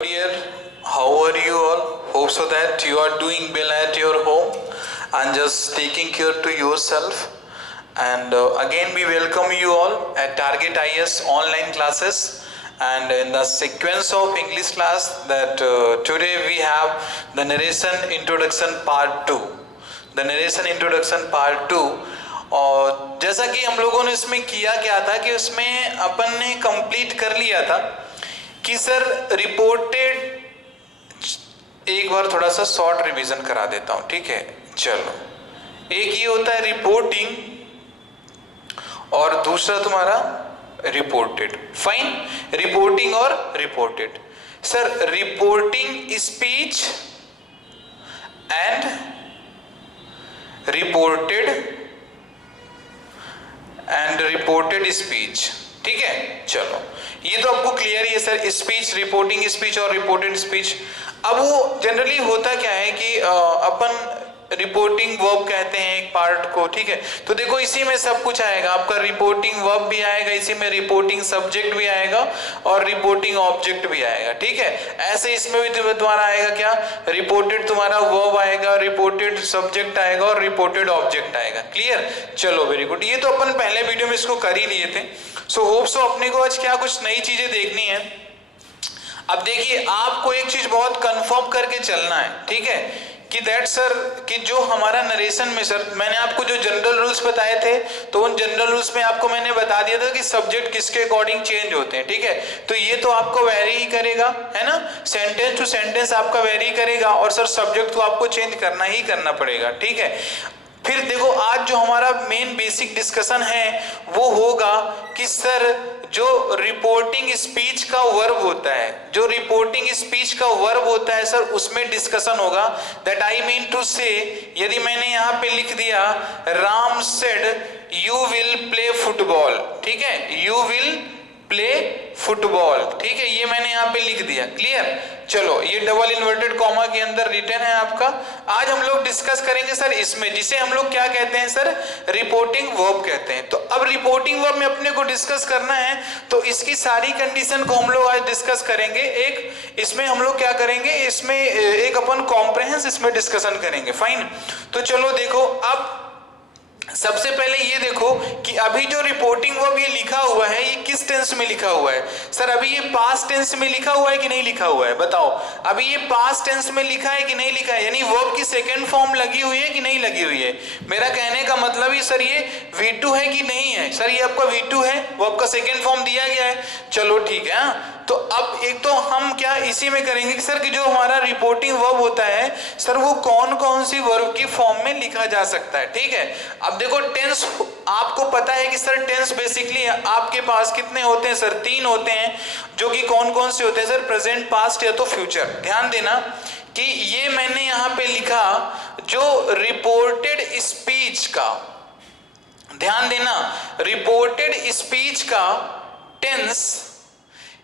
Dear, how are you all? Hope so that you are doing well at your home and just taking care to yourself. And again, we welcome you all at Target IS online classes. And in the sequence of English class, that today we have the narration introduction part 2. The narration introduction part 2. और जैसा कि हम लोगों ने इसमें किया क्या था कि उसमें अपन ने कंप्लीट कर लिया था कि सर रिपोर्टेड, एक बार थोड़ा सा शॉर्ट रिवीजन करा देता हूं, ठीक है। चलो, एक ये होता है रिपोर्टिंग और दूसरा तुम्हारा रिपोर्टेड। फाइन, रिपोर्टिंग और reported. Sir reporting speech and reported speech, ठीक है। चलो, ये तो आपको क्लियर ही है सर, स्पीच, रिपोर्टिंग स्पीच और रिपोर्टेड स्पीच। अब वो जनरली होता क्या है कि अपन रिपोर्टिंग वर्ब कहते हैं एक पार्ट को, ठीक है। तो देखो इसी में सब कुछ आएगा, आपका रिपोर्टिंग वर्ब भी आएगा, इसी में रिपोर्टिंग सब्जेक्ट भी आएगा और रिपोर्टिंग ऑब्जेक्ट भी आएगा, ठीक है। ऐसे इसमें भी तुम्हारा आएगा क्या, रिपोर्टेड तुम्हारा वर्ब आएगा, रिपोर्टेड सब्जेक्ट आएगा और रिपोर्टेड ऑब्जेक्ट आएगा। क्लियर? चलो, वेरी गुड। ये तो अपन पहले वीडियो में इसको कर ही लिए थे। सो होप सो अपने को आज क्या कुछ नई चीजें देखनी है। अब देखिए, आपको एक चीज बहुत कंफर्म करके चलना है, ठीक है, कि दैट सर कि जो हमारा नरेशन में सर मैंने आपको जो जनरल रूल्स बताए थे, तो उन जनरल रूल्स में आपको मैंने बता दिया था कि सब्जेक्ट किसके अकॉर्डिंग चेंज होते हैं, ठीक है। तो ये तो आपको वेरी ही करेगा, है ना, सेंटेंस टू सेंटेंस आपका वेरी करेगा और सर सब्जेक्ट तो आपको चेंज करना ही करना पड़ेगा, ठीक है। फिर देखो, आज जो हमारा मेन बेसिक डिस्कशन है वो होगा कि सर जो रिपोर्टिंग स्पीच का वर्ब होता है, जो रिपोर्टिंग स्पीच का वर्ब होता है सर, उसमें डिस्कशन होगा। दैट आई मीन टू से, यदि मैंने यहाँ पे लिख दिया Ram said you will play football, ठीक है, यू विल प्ले फुटबॉल, ठीक है, ये मैंने यहाँ पे लिख दिया। क्लियर? चलो, ये डबल इन्वर्टेड कॉमा के अंदर रिटन है आपका। आज हम लोग डिस्कस करेंगे सर इसमें, जिसे हम लोग क्या कहते हैं सर, रिपोर्टिंग वर्ब कहते हैं। तो अब रिपोर्टिंग वर्ब में अपने को डिस्कस करना है, तो इसकी सारी कंडीशन को हम लोग आज डिस्कस करेंगे। एक इसमें हम लोग क्या करेंगे, इसमें एक अपन कॉम्प्रिहेंस इसमें डिस्कशन करेंगे। फाइन, तो चलो देखो, अब सबसे पहले ये देखो कि अभी जो रिपोर्टिंग वर्ब ये लिखा हुआ है, ये किस टेंस में लिखा हुआ है सर? अभी ये पास्ट टेंस में लिखा हुआ है कि नहीं लिखा हुआ है, बताओ। अभी ये पास्ट टेंस में लिखा है कि नहीं लिखा है, यानी वर्ब की सेकंड फॉर्म लगी हुई है कि नहीं लगी हुई है। मेरा कहने का मतलब ही सर ये V2 है कि नहीं है। सर ये आपका V2 है, वर्ब का सेकंड फॉर्म दिया गया है। चलो ठीक है। तो अब एक तो हम क्या इसी में करेंगे कि सर कि जो हमारा रिपोर्टिंग वर्ब होता है सर, वो कौन कौन सी वर्ब की फॉर्म में लिखा जा सकता है, ठीक है। अब देखो, टेंस आपको पता है कि सर टेंस बेसिकली आपके पास कितने होते हैं सर? 3 होते हैं, जो कि कौन कौन से होते हैं सर? प्रेजेंट, पास्ट या तो फ्यूचर। ध्यान देना कि ये मैंने यहां पे लिखा जो रिपोर्टेड स्पीच का, ध्यान देना, रिपोर्टेड स्पीच का टेंस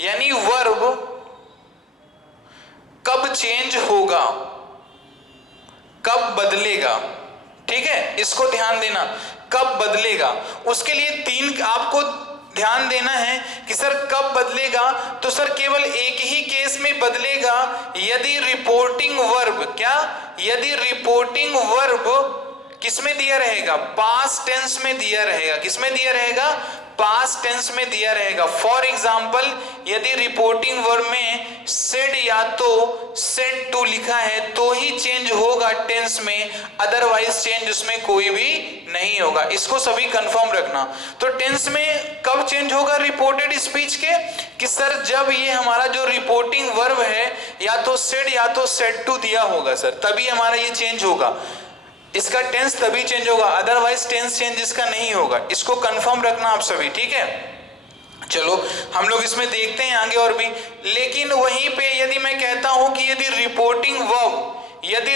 यानी वर्ब कब चेंज होगा, कब बदलेगा, ठीक है, इसको ध्यान देना, कब बदलेगा। उसके लिए 3 आपको ध्यान देना है कि सर कब बदलेगा। तो सर केवल एक ही केस में बदलेगा, यदि रिपोर्टिंग वर्ब क्या, यदि रिपोर्टिंग वर्ब किसमें दिया रहेगा? पास्ट टेंस में दिया रहेगा। किसमें दिया रहेगा? पास्ट टेंस में दिया रहेगा। फॉर एग्जाम्पल, यदि रिपोर्टिंग वर्ब में सेड या तो सेड टू लिखा है तो ही चेंज होगा टेंस में, अदरवाइज चेंज उसमें कोई भी नहीं होगा। इसको सभी कंफर्म रखना। तो टेंस में कब चेंज होगा रिपोर्टेड स्पीच के? कि सर जब ये हमारा जो रिपोर्टिंग वर्ब है या तो सेड टू दिया होगा सर, तभी हमारा ये चेंज होगा, इसका टेंस तभी चेंज होगा, अदरवाइज टेंस चेंज इसका नहीं होगा। इसको कंफर्म रखना आप सभी, ठीक है। चलो हम लोग इसमें देखते हैं आगे और भी। लेकिन वहीं पे यदि मैं कहता हूं कि यदि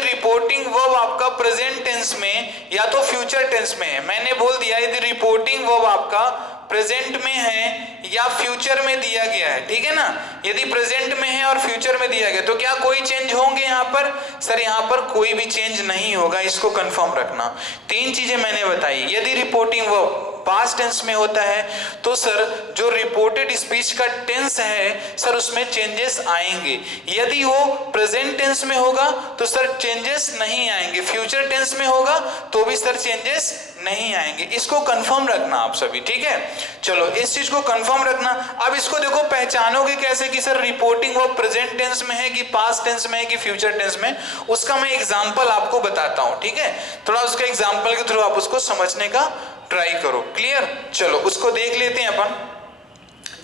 रिपोर्टिंग वर्ब आपका प्रेजेंट टेंस में या तो फ्यूचर टेंस में है, मैंने बोल दिया यदि रिपोर्टिंग वर्ब आपका प्रेजेंट में है या फ्यूचर में दिया गया है, ठीक है ना। यदि प्रेजेंट में है और फ्यूचर में दिया गया तो क्या कोई चेंज होंगे यहाँ पर? सर यहाँ पर कोई भी चेंज नहीं होगा, इसको कंफर्म रखना। 3 चीजें मैंने बताई। यदि रिपोर्टिंग वर्ब पास्ट टेंस में होता है तो सर जो रिपोर्टेड स्पीच का टेंस है सर उसमें चेंजेस आएंगे। यदि वो प्रेजेंट टेंस में होगा तो सर चेंजेस नहीं आएंगे, फ्यूचर टेंस में होगा तो भी सर चेंजेस नहीं आएंगे। इसको कंफर्म रखना आप सभी, ठीक है। चलो इस चीज को कंफर्म रखना। अब इसको देखो पहचानोगे कैसे कि सर रिपोर्टिंग वो प्रेजेंट टेंस में है कि पास्ट टेंस में है कि फ्यूचर टेंस में, उसका मैं एग्जांपल आपको बताता हूं, ठीक है। थोड़ा उसका एग्जांपल के थ्रू आप उसको समझने का ट्राई करो। क्लियर, चलो उसको देख लेते हैं अपन।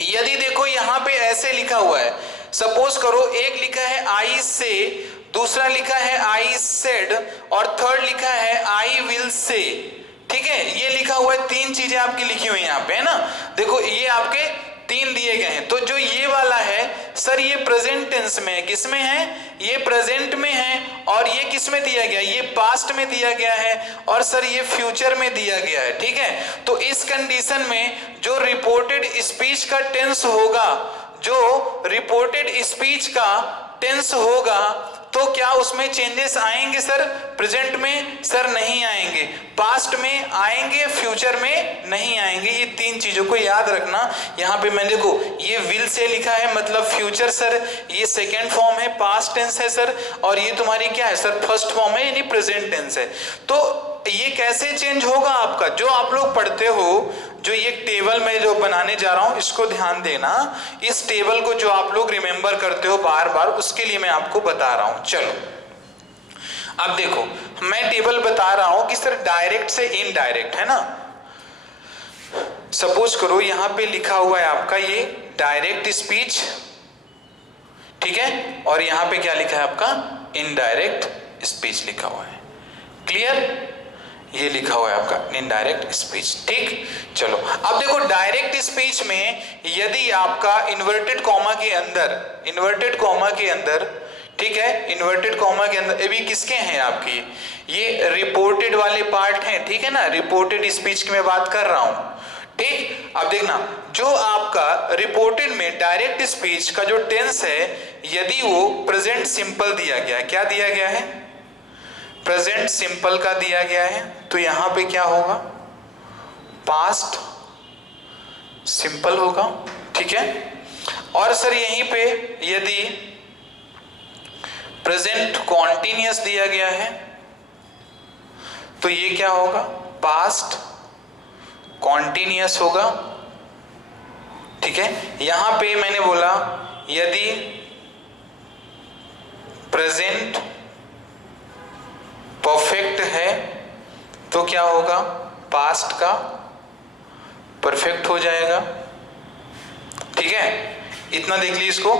यदि देखो यहां पे ऐसे लिखा हुआ है, सपोज करो एक लिखा है आई से, दूसरा लिखा है आई सेड और थर्ड लिखा है आई विल से, ठीक है। ये लिखा हुआ है, तीन चीजें आपकी लिखी हुई यहाँ पे है ना। देखो ये आपके तीन दिए गए हैं, तो जो ये वाला है सर ये प्रेजेंट टेंस में है, किसमें है, ये प्रेजेंट में है, और ये किस में दिया गया, ये पास्ट में दिया गया है, और सर ये फ्यूचर में दिया गया है, ठीक है। तो इस कंडीशन में जो रिपोर्टेड स्पीच का टेंस होगा, जो रिपोर्टेड स्पीच का टेंस होगा तो क्या उसमें चेंजेस आएंगे सर, प्रेजेंट में सर नहीं आएंगे, पास्ट में आएंगे, फ्यूचर में नहीं आएंगे। ये तीन चीजों को याद रखना। यहाँ पे मैं देखो ये विल से लिखा है मतलब फ्यूचर सर, ये सेकेंड फॉर्म है पास्ट टेंस है सर, और ये तुम्हारी क्या है सर फर्स्ट फॉर्म है यानी प्रेजेंट टेंस है। तो ये कैसे चेंज होगा आपका, जो आप लोग पढ़ते हो, जो ये टेबल में जो बनाने जा रहा हूं इसको ध्यान देना, इस टेबल को जो आप लोग रिमेंबर करते हो बार बार उसके लिए मैं आपको बता रहा हूं। चलो अब देखो मैं टेबल बता रहा हूं कि सर डायरेक्ट से इनडायरेक्ट है ना। सपोज करो यहां पे लिखा हुआ है आपका ये डायरेक्ट स्पीच, ठीक है, और यहां पे क्या लिखा है आपका इनडायरेक्ट स्पीच लिखा हुआ है। क्लियर, ये लिखा हुआ है आपका इनडायरेक्ट स्पीच, ठीक। चलो अब देखो डायरेक्ट स्पीच में यदि आपका इन्वर्टेड कॉमा के अंदर, ठीक है, इन्वर्टेड कॉमा के अंदर, ये भी किसके हैं आपकी, ये रिपोर्टेड वाले पार्ट हैं, ठीक है ना, रिपोर्टेड स्पीच की मैं बात कर रहा हूं, ठीक। अब देखना जो आपका रिपोर्टेड में डायरेक्ट स्पीच का जो टेंस है यदि वो प्रेजेंट सिंपल दिया गया है, क्या दिया गया है, प्रेजेंट सिंपल का दिया गया है, तो यहां पे क्या होगा, पास्ट सिंपल होगा, ठीक है। और सर यहीं पे यदि प्रेजेंट कॉन्टिन्यूअस दिया गया है तो ये क्या होगा, पास्ट कॉन्टिन्यूअस होगा, ठीक है। यहां पे मैंने बोला यदि प्रेजेंट परफेक्ट है तो क्या होगा, पास्ट का परफेक्ट हो जाएगा, ठीक है। इतना देख लीजिए इसको।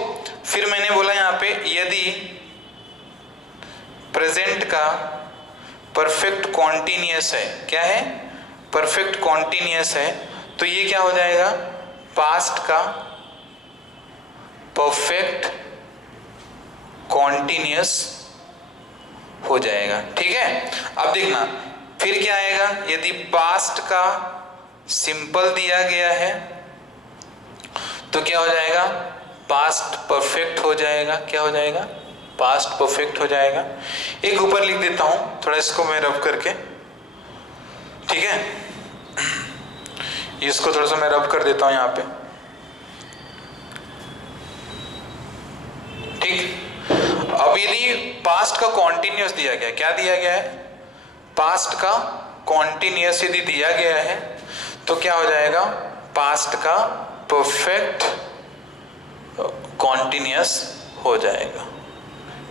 फिर मैंने बोला यहां पे यदि प्रेजेंट का परफेक्ट कॉन्टिन्यूअस है, क्या है, परफेक्ट कॉन्टिन्यूअस है, तो ये क्या हो जाएगा, पास्ट का परफेक्ट कॉन्टिन्यूअस हो जाएगा, ठीक है। अब देखना फिर क्या आएगा, यदि पास्ट का सिंपल दिया गया है तो क्या हो जाएगा, पास्ट परफेक्ट हो जाएगा, क्या हो जाएगा, पास्ट परफेक्ट हो जाएगा। एक ऊपर लिख देता हूं थोड़ा इसको मैं रब करके, ठीक है, इसको थोड़ा सा मैं रब कर देता हूं यहां पे, ठीक। अब यदि पास्ट का कॉन्टिन्यूअस दिया गया, क्या दिया गया है, पास्ट का कॉन्टिन्यूअस यदि दिया गया है तो क्या हो जाएगा, पास्ट का परफेक्ट कॉन्टिन्यूअस हो जाएगा,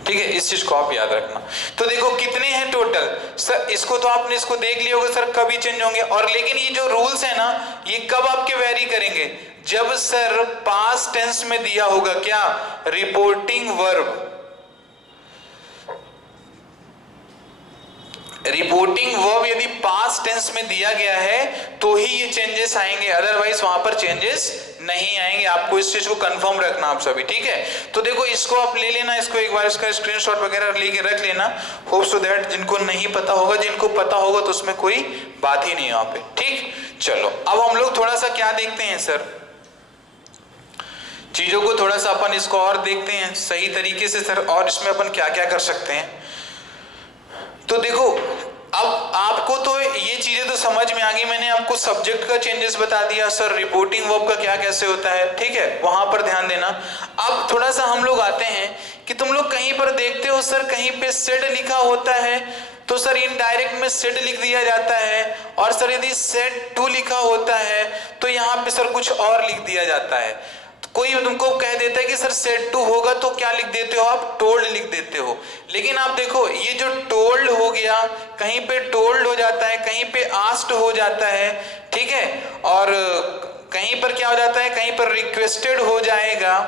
ठीक है। इस चीज को आप याद रखना। तो देखो कितने हैं टोटल सर, इसको तो आपने इसको देख लिया होगा सर कब चेंज होंगे, और लेकिन ये जो रूल्स है ना ये कब आपके वेरी करेंगे, जब सर पास्ट टेंस में दिया होगा क्या, रिपोर्टिंग वर्ब, रिपोर्टिंग वर्ब यदि पास्ट टेंस में दिया गया है तो ही ये चेंजेस आएंगे, अदरवाइज वहां पर चेंजेस नहीं आएंगे। आपको इस चीज को कंफर्म रखना आप सभी, ठीक है। तो देखो इसको आप ले लेना, इसको एक बार इसका स्क्रीनशॉट वगैरह लेके रख लेना, होप सो दैट जिनको नहीं पता होगा, जिनको पता होगा तो उसमें कोई बात ही नहीं है यहाँ पे, ठीक। चलो अब हम लोग थोड़ा सा क्या देखते हैं सर, चीजों को थोड़ा सा अपन इसको और देखते हैं सही तरीके से सर, और इसमें अपन क्या क्या कर सकते हैं। तो देखो अब आपको तो ये चीजें तो समझ में आ गई, मैंने आपको सब्जेक्ट का चेंजेस बता दिया सर, रिपोर्टिंग वर्ब का क्या कैसे होता है, ठीक है, वहां पर ध्यान देना। अब थोड़ा सा हम लोग आते हैं कि तुम लोग कहीं पर देखते हो सर कहीं पे सेड लिखा होता है तो सर इनडायरेक्ट में सेड लिख दिया जाता है, और सर यदि सेड टू लिखा होता है तो यहाँ पे सर कुछ और लिख दिया जाता है। कोई तुमको कह देता है कि सर सेड टू होगा तो क्या लिख देते हो आप, टोल्ड लिख देते हो। लेकिन आप देखो ये जो टोल्ड हो गया, कहीं पे टोल्ड हो जाता है, कहीं पे आस्क्ड हो जाता है, ठीक है, और कहीं पर क्या हो जाता है, कहीं पर रिक्वेस्टेड हो जाएगा,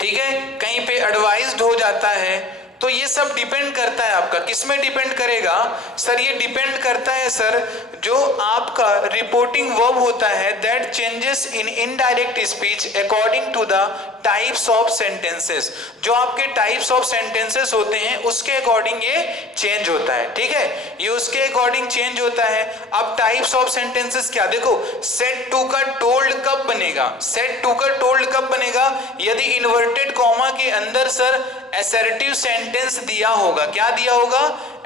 ठीक है, कहीं पे एडवाइज्ड हो जाता है। तो ये सब डिपेंड करता है आपका, किसमें डिपेंड करेगा सर, ये डिपेंड करता है सर जो आपका रिपोर्टिंग वर्ब होता है that changes in indirect speech according to the types of sentences. जो आपके टाइप्स ऑफ सेंटेंसेस होते हैं उसके अकॉर्डिंग ये चेंज होता है, ठीक है, ये उसके अकॉर्डिंग चेंज होता है। अब टाइप्स ऑफ सेंटेंसेस क्या, देखो सेड टू का टोल्ड कब बनेगा, सेड टू का टोल्ड कब बनेगा, यदि इन्वर्टेड कॉमा के अंदर सर असर्टिव सेंटेंस दिया होगा, क्या दिया होगा,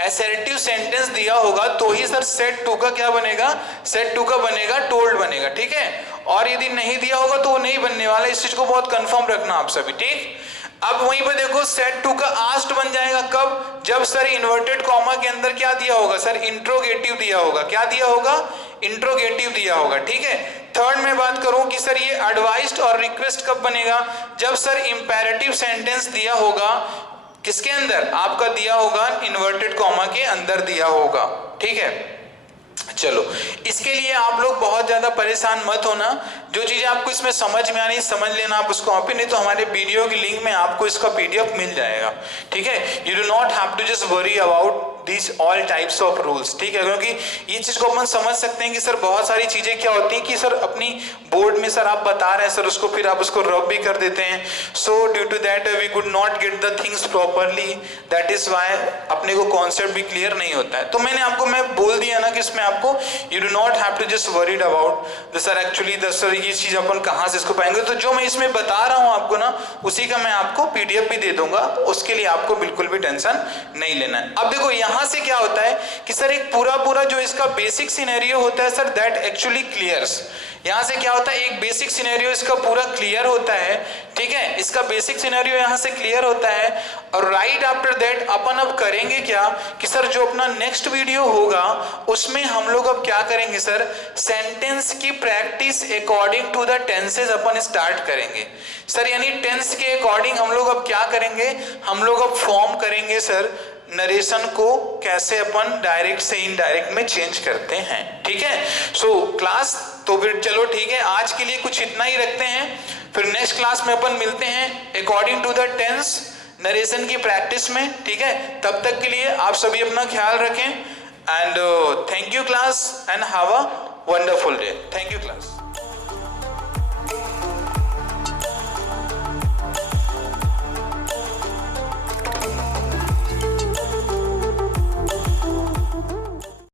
असर्टिव सेंटेंस दिया होगा, तो ही सर सेड टू का क्या बनेगा, सेड टू का बनेगा टोल्ड बनेगा, ठीक है। और यदि नहीं दिया होगा तो वो नहीं बनने वाला, इस चीज को बहुत कंफर्म रखना आप सभी, ठीक। अब वहीं पे देखो सेड टू का आस्क्ड बन जाएगा कब, जब सर इन्वर्टेड कॉमा के अंदर क्या दिया होगा सर, इंट्रोगेटिव दिया होगा, क्या दिया होगा, इंट्रोगेटिव दिया होगा, ठीक है। थर्ड में बात करूं कि सर ये एडवाइस्ड और रिक्वेस्ट कब बनेगा, जब सर इंपेरेटिव सेंटेंस दिया होगा, किसके अंदर, आपका दिया होगा इन्वर्टेड कॉमा के अंदर दिया होगा, ठीक है। चलो इसके लिए आप लोग बहुत ज्यादा परेशान मत होना, जो चीजें आपको इसमें समझ में आनी समझ लेना आप उसको कॉपी, नहीं तो हमारे वीडियो की लिंक में आपको इसका पीडीएफ मिल जाएगा, ठीक है। You do not have to just worry about this all types of rules, ठीक है, क्योंकि ये चीज को अपन समझ सकते हैं कि सर बहुत सारी चीजें क्या होती हैं कि सर अपनी बोर्ड में सर आप बता रहे हैं सर उसको फिर आप उसको रब भी कर देते हैं, so due to that we could not get the things properly, that is why अपने को कॉन्सेप्ट भी क्लियर नहीं होता है। तो मैंने आपको मैं बोल दिया ना कि इसमें आपको you do not have to just worried about sir actually sir ये चीज अपन कहाँ से इसको पाएंगे, तो जो मैं इसमें बता रहा हूँ आपको ना उसी का मैं आपको पीडीएफ भी दे दूंगा, उसके लिए आपको बिल्कुल भी टेंशन नहीं लेना है। अब देखो यहाँ से क्या होता है कि सर एक पूरा जो इसका बेसिक सिनेरियो होता है सर दैट एक्चुअली क्लियर्स, यहां से क्या होता है एक बेसिक सिनेरियो इसका पूरा क्लियर होता है, ठीक है, इसका बेसिक सिनेरियो यहां से क्लियर होता है। और राइट आफ्टर दैट अपन अब करेंगे क्या कि सर जो अपना नेक्स्ट वीडियो होगा उसमें हम लोग अब क्या करेंगे सर, सेंटेंस की practice according to the tenses अपन स्टार्ट करेंगे सर, यानी टेंस के अकॉर्डिंग हम लोग अब क्या करेंगे, हम लोग अब फॉर्म करेंगे सर नरेशन को कैसे अपन डायरेक्ट से इनडायरेक्ट में चेंज करते हैं, ठीक है। सो क्लास तो फिर चलो ठीक है, आज के लिए कुछ इतना ही रखते हैं, फिर नेक्स्ट क्लास में अपन मिलते हैं according to the tense narration की प्रैक्टिस में, ठीक है। तब तक के लिए आप सभी अपना ख्याल रखें and thank you class and have a wonderful day, thank you class.